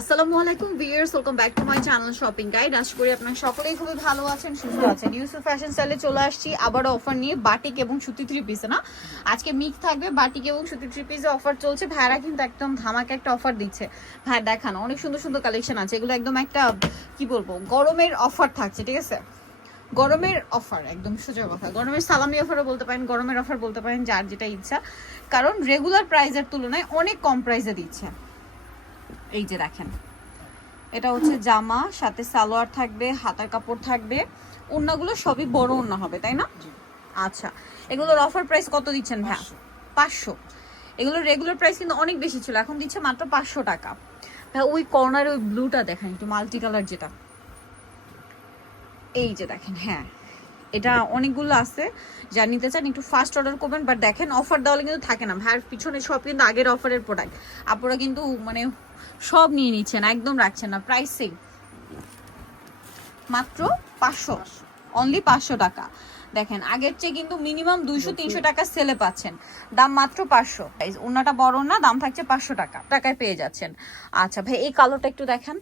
আসসালামু আলাইকুম viewers welcome back to my channel shopping guide করি আপনারা সকলেই খুবই ভালো আছেন, সুস্থ আছেন। ইউসুফ ফ্যাশন স্টাইলে চলে আসছি আবারও অফার নিয়ে বাটিক এবং সুতি থ্রি পিসে না? আজকে মিক্স থাকবে বাটিক এবং সুতি থ্রি পিসে অফার চলছে। ভাইরা কিন্তু একদম ধামাকা একটা অফার দিচ্ছে। ভাই দেখানো, অনেক সুন্দর সুন্দর কালেকশন আছে। এগুলো একদম একটা, কি বলব, গরমের অফার থাকছে, ঠিক আছে? গরমের অফার একদম সোজা কথা। গরমের সালামি অফারও বলতে পারেন, গরমের অফার বলতে পারেন, যার যেটা ইচ্ছা। কারণ রেগুলার প্রাইসের তুলনায় অনেক কম প্রাইসে দিচ্ছে। এই যে দেখেন। এটা হচ্ছে জামা সাথে সালোয়ার থাকবে হাতার কাপড় থাকবে। ওড়নাগুলো সবই বড় ওড়না হবে তাই না? আচ্ছা এগুলোর অফার প্রাইস কত দিচ্ছেন ভাই পাঁচশো। এগুলোর রেগুলার প্রাইস কিন্তু অনেক বেশি ছিল এখন দিচ্ছে মাত্র পাঁচশো টাকা। ভাই ওই কর্নারে ওই ব্লুটা দেখেন একটু মাল্টি কালার যেটা। এই যে দেখেন হ্যাঁ। এটা অনেকগুলো আছে যা নিতে চান একটু ফাস্ট অর্ডার করবেন বাট দেখেন অফার দেওয়ালে কিন্তু থাকে না। ভাইয়ের পিছনে সব কিন্তু আগের অফারের প্রোডাক্ট আপনারা কিন্তু মানে সব নিয়ে নিচ্ছেন একদম রাখছেন না প্রাইস সেম মাত্র পাঁচশো অনলি পাঁচশো টাকা। দেখেন আগের চেয়ে কিন্তু মিনিমাম দুইশো তিনশো টাকা সেলে পাচ্ছেন। দাম মাত্র পাঁচশো। ওনাটা বড় না দাম থাকছে পাঁচশো টাকা। টাকায় পেয়ে যাচ্ছেন। আচ্ছা ভাই এই কালোটা একটু দেখেন।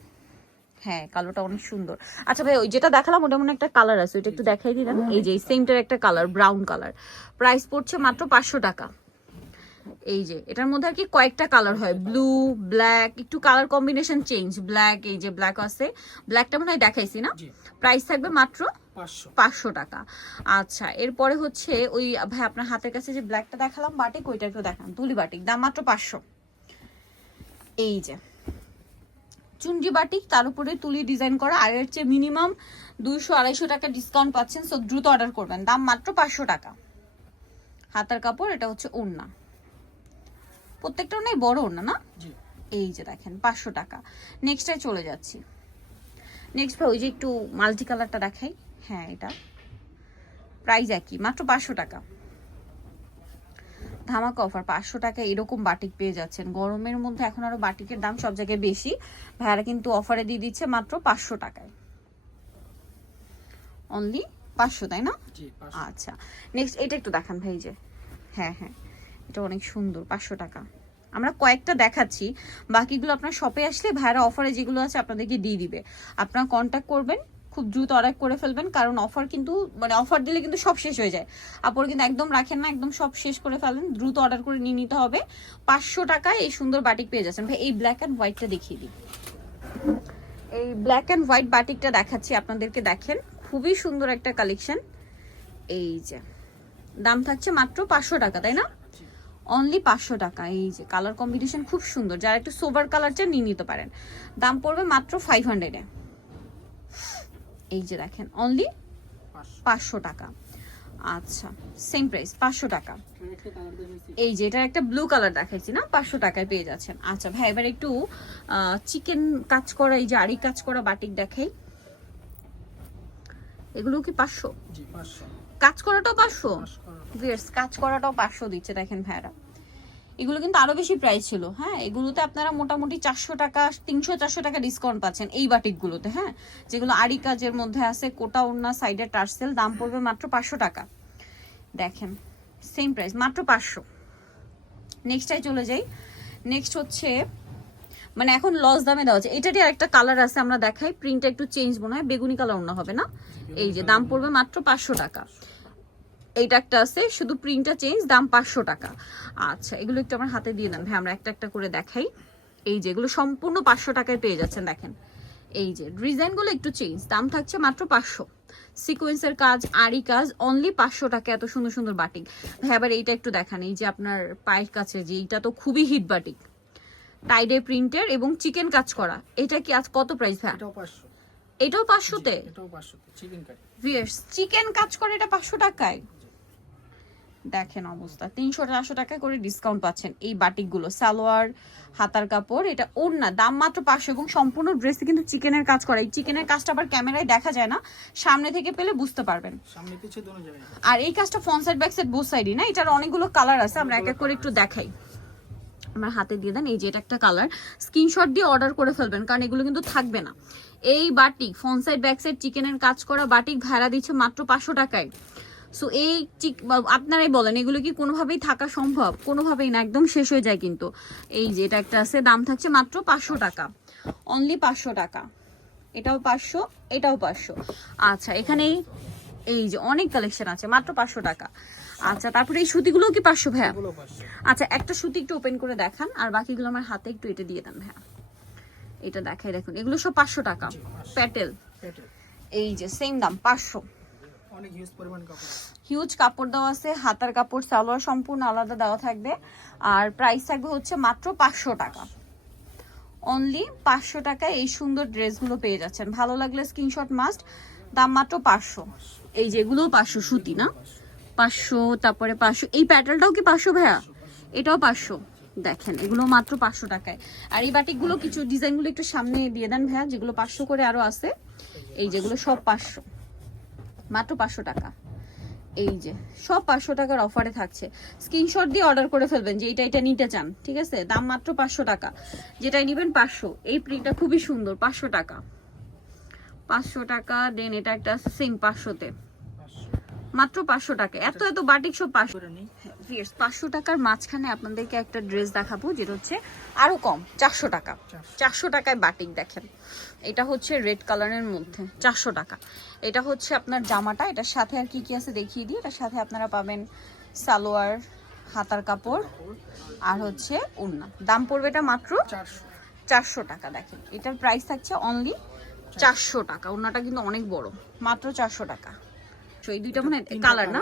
হ্যাঁ কালোটা অনেক সুন্দর। আচ্ছা ভাই ওই যেটা দেখালাম ওটা মনে একটা কালার আছে ওইটা একটু দেখাই দিলাম এই যে সেমটার একটা কালার ব্রাউন কালার প্রাইস পড়ছে মাত্র পাঁচশো টাকা। এই যে এটার মধ্যে আর কি কয়েকটা কালার হয় ব্লু ব্ল্যাক একটু কালার কম্বিনেশন চেঞ্জ ব্ল্যাক এই যে ব্ল্যাক আছে। ব্ল্যাকটা মনে হয় দেখাইছি না? প্রাইস থাকবে মাত্র পাঁচশো। টাকা। আচ্ছা এরপরে হচ্ছে ওই ভাই আপনার হাতের কাছে যে ব্ল্যাকটা দেখালাম বাটিক ওইটা একটু দেখান। তুলি বাটিক দাম মাত্র পাঁচশো। এই যে চুনরি বাটিক তার উপরে তুলি ডিজাইন করা আগের চেয়ে মিনিমাম দুইশো আড়াইশো টাকা ডিসকাউন্ট পাচ্ছেন সো দ্রুত অর্ডার করবেন। দাম মাত্র পাঁচশো টাকা। হাতার কাপড় এটা হচ্ছে ওড়না। প্রত্যেকটা ওড়নাই বড় ওড়না না? এই যে দেখেন পাঁচশো টাকা। নেক্সটে চলে যাচ্ছি। নেক্সট ভাই ওই যে একটু মাল্টি কালারটা দেখাই। হ্যাঁ এটা। প্রাইস একই মাত্র পাঁচশো টাকা। ধামাকা অফার পাঁচশো টাকা এরকম বাটিক পেয়ে যাচ্ছেন। গরমের মধ্যে এখন আরও বাটিকের দাম সব জায়গায় বেশি। ভাইয়ারা কিন্তু অফারে দিয়ে দিচ্ছে মাত্র পাঁচশো টাকায়। অনলি পাঁচশো তাই না? আচ্ছা নেক্সট এটা একটু দেখান ভাই যে। হ্যাঁ হ্যাঁ এটা অনেক সুন্দর পাঁচশো টাকা। আমরা কয়েকটা দেখাচ্ছি বাকিগুলো আপনার শপে আসলে ভাইরা অফারে যেগুলো আছে আপনাদেরকে দিয়ে দিবে। আপনারা কন্ট্যাক্ট করবেন খুব দ্রুত অর্ডার করে ফেলবেন, কারণ অফার কিন্তু মানে অফার দিলে কিন্তু সব শেষ হয়ে যায়। আপর কিন্তু একদম রাখেন না, একদম সব শেষ করে ফেলেন, দ্রুত অর্ডার করে নিয়ে নিতে হবে। পাঁচশো টাকায় এই সুন্দর বাটিক পেয়ে যাচ্ছেন। ভাই, এই ব্ল্যাক অ্যান্ড হোয়াইটটা দেখিয়ে দিই। এই ব্ল্যাক অ্যান্ড হোয়াইট বাটিকটা দেখাচ্ছি, আপনাদেরকে দেখেন। খুবই সুন্দর একটা কালেকশন এই যে, দাম থাকছে মাত্র পাঁচশো টাকা, তাই না? অনলি পাঁচশো টাকা, এই যে কালার কম্বিনেশন খুব সুন্দর। যারা একটু সোভার কালার চান, নিয়ে নিতে পারেন। দাম পড়বে মাত্র ফাইভ হান্ড্রেডে এই যে দেখেন অনলি পাঁচশো। টাকা। আচ্ছা সেম প্রাইস পাঁচশো টাকা। দেখাইছি এই যে এটার একটা ব্লু কালার দেখাইছি না পাঁচশো টাকায় পেয়ে যাচ্ছেন। আচ্ছা ভাই এবার একটু চিকেন কাজ করা এই যে আড়ি কাজ করা বাটিক দেখাই। এগুলো কি পাঁচশো? কাজ করাটাও পাঁচশো? পাঁচশো কাজ করাটাও পাঁচশো দিচ্ছে দেখেন ভাইরা এগুলো কিন্তু আরও বেশি প্রাইস ছিল। হ্যাঁ এগুলোতে আপনারা মোটামুটি চারশো টাকা, তিনশো, চারশো টাকা ডিসকাউন্ট পাচ্ছেন এই বাটিকগুলোতে হ্যাঁ? যেগুলো আড়ি কাজের মধ্যে আছে, কোটা, ওড়না সাইডে টার্সেল, দাম পড়বে মাত্র পাঁচশো টাকা। দেখেন সেম প্রাইস মাত্র পাঁচশো। নেক্সটটাই চলে যাই। নেক্সট হচ্ছে মানে এখন লস দামে দেওয়া আছে এটারই আরেকটা কালার আছে, আমরা দেখাই। প্রিন্টটা একটু চেঞ্জ মনে হয়, বেগুনি কালার ওড়না হবে না? এই যে, দাম পড়বে মাত্র পাঁচশো টাকা। এইটা একটা আছে শুধু প্রিন্টটা চেঞ্জ দাম পাঁচশো টাকা। আচ্ছা এগুলো একটু আমার হাতে দিয়ে দেন। ভাই আমরা একটা একটা করে দেখাই। এই যে এগুলো সম্পূর্ণ পাঁচশো টাকায় পেয়ে যাচ্ছেন দেখেন। এই যে ডিজাইনগুলো একটু চেঞ্জ দাম থাকছে মাত্র পাঁচশো। সিকোয়েন্সের কাজ আড়ি কাজ অনলি পাঁচশো টাকা এত সুন্দর সুন্দর বাটিক ভাই আবার এইটা একটু দেখান এই যে আপনার পায়ের কাছে যে এইটা তো খুবই হিট বাটিক টাইডে প্রিন্টের এবং চিকেন কাজ করা। এটা কি আজ কত প্রাইস ভাই? এটাও পাঁচশো। এটাও পাঁচশোতে? চিকেন কাজ করে এটা পাঁচশো টাকায়? দেখেন অবস্থা। তিনশো চারশো টাকা করে ডিসকাউন্ট পাচ্ছেন এই বাটিকগুলো। সালোয়ার হাতার কাপড় এটা ওর না দাম মাত্র পাঁচশো এবং সম্পূর্ণ ড্রেসে কিন্তু চিকেনের কাজ করা। এই চিকেনের কাজটা আবার ক্যামেরায় দেখা যায় না সামনে থেকে পেলে বুঝতে পারবেন। আর এই কাজটা front side back side both সাইডই না? এটার অনেকগুলো কালার আছে আমরা এক এক করে একটু দেখাই। আমার হাতে দিয়ে দেন এই যে এটা একটা কালার স্ক্রিনশট দিয়ে অর্ডার করে ফেলবেন কারণ এগুলো কিন্তু থাকবে না। এই batik front side back side চিকেনের কাজ করা বাটিক ভাড়া দিচ্ছে মাত্র পাঁচশো টাকায়। সো এই চিক- আপনারাই বলেন এগুলো কি কোনোভাবেই থাকা সম্ভব? কোনোভাবেই না একদম শেষ হয়ে যায় কিন্তু। এই যে এটা একটা আছে দাম থাকছে মাত্র পাঁচশো টাকা। অনলি পাঁচশো টাকা। এটাও পাঁচশো এটাও পাঁচশো। আচ্ছা এখানেই এই যে অনেক কালেকশন আছে মাত্র পাঁচশো টাকা। আচ্ছা তারপরে এই সুতিগুলো কি পাঁচশো ভাইয়া? আচ্ছা একটা সুতি একটু ওপেন করে দেখান আর বাকিগুলো আমার হাতে একটু এটা দিয়ে দেন ভাইয়া। এটা দেখাই দেখুন। এগুলো সব পাঁচশো টাকা। প্যাটেল এই যে সেম দাম পাঁচশো। হিউজ কাপড় দেওয়া আছে, হাতার কাপড়, সালোয়ার সম্পূর্ণ আলাদা দেওয়া থাকবে। আর প্রাইস থাকবে হচ্ছে মাত্র পাঁচশো টাকা। অনলি পাঁচশো টাকায় এই সুন্দর ড্রেসগুলো পেয়ে যাচ্ছেন। ভালো লাগলে স্ক্রিনশট মাস্ট দাম মাত্র পাঁচশো। এই যেগুলো পাঁচশো সুতি, না? পাঁচশো, তারপরে পাঁচশো। এই প্যাটার্নটাও কি পাঁচশো ভাইয়া? এটাও পাঁচশো। দেখেন, এগুলো মাত্র পাঁচশো টাকায়। আর এই বাটিকগুলো কিছু ডিজাইনগুলো একটু সামনে দিয়ে দেন ভাইয়া, যেগুলো পাঁচশো করে আরও আছে। এই যেগুলো সব পাঁচশো। মাত্র পাঁচশো টাকা। এই যে, সব পাঁচশো টাকার অফারে থাকছে। স্ক্রিনশট দিয়ে অর্ডার করে ফেলবেন যে এইটা এটা নিতে চান, ঠিক আছে? দাম মাত্র পাঁচশো টাকা। যেটাই নেবেন পাঁচশো। এই প্রিন্টটা খুবই সুন্দর, পাঁচশো টাকা। পাঁচশো টাকা, দেন এটা একটা সেম পাঁচশোতে। পাঁচশো মাত্র পাঁচশো টাকা। এত এত বাটিক সব পাঁচশো। করে নিই। Yes, পাঁচশো টাকার মাঝখানে আপনাদেরকে একটা ড্রেস দেখাবো যেটা হচ্ছে আরও কম চারশো টাকা। চারশো। টাকায় বাটিক দেখেন। এটা হচ্ছে রেড কালারের মধ্যে চারশো টাকা। এটা হচ্ছে আপনার জামাটা। এটার সাথে আর কি কি আছে দেখিয়ে দিই। এটার সাথে আপনারা পাবেন সালোয়ার হাতার কাপড় আর হচ্ছে উন্না দাম পড়বে এটা মাত্র চারশো। চারশো টাকা দেখেন। এটার প্রাইস থাকছে অনলি চারশো। টাকা। উন্নাটা কিন্তু অনেক বড়। মাত্র চারশো টাকা। তো এই দুইটা মানে কালার না?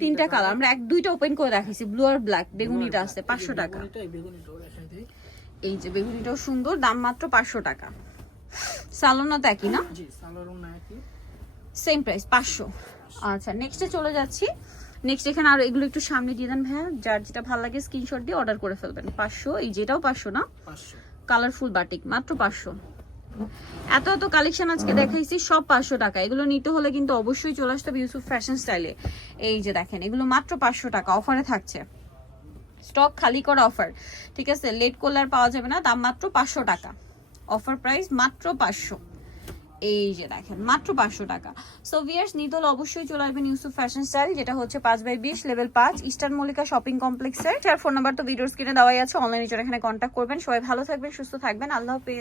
তিনটা কালার আমরা এক দুইটা ওপেন করে দেখাইছি। ব্লু আর ব্ল্যাক বেগুনিটা আছে পাঁচশো টাকা। এই যে বেগুনিটাও সুন্দর দাম মাত্র পাঁচশো টাকা। সালোনা তো একই না? সেম প্রাইস পাঁচশো। আচ্ছা নেক্সটে চলে যাচ্ছি। নেক্সট এখানে আর এগুলো একটু সামনে দিয়ে দেন ভাইয়া। যার যেটা ভালো লাগে স্ক্রিনশট দিয়ে অর্ডার করে ফেলবেন। পাঁচশো এই যেটাও পাঁচশো না? কালারফুল বাটিক মাত্র পাঁচশো। এত এত কালেকশন আজকে দেখাইছি, সব পাঁচশো টাকা। এগুলো নিতে হলে কিন্তু অবশ্যই চলে আসতে হবে ইউসুফ ফ্যাশন স্টাইলে এই যে দেখেন, এগুলো মাত্র পাঁচশো টাকা অফারে থাকছে। স্টক খালি করা অফার ঠিক আছে লেট করলে আর পাওয়া যাবে না, দাম মাত্র পাঁচশো টাকা। অফার প্রাইস মাত্র পাঁচশো। এই যে দেখেন, মাত্র পাঁচশো টাকা। সো ভিয়ার্স নিতে হলে অবশ্যই চলে আসবেন ইউসুফ ফ্যাশন স্টাইল যেটা হচ্ছে পাঁচ বাই বিশ লেভেল পাঁচ ইস্টার্ন মল্লিকা শপিং কমপ্লেক্সের যার ফোন নাম্বার তো ভিডিওর স্ক্রিনে দেওয়াই আছে অনলাইনে এখানে কন্ট্যাক্ট করবেন। সবাই ভালো থাকবেন, সুস্থ থাকবেন। আল্লাহ হাফেজ।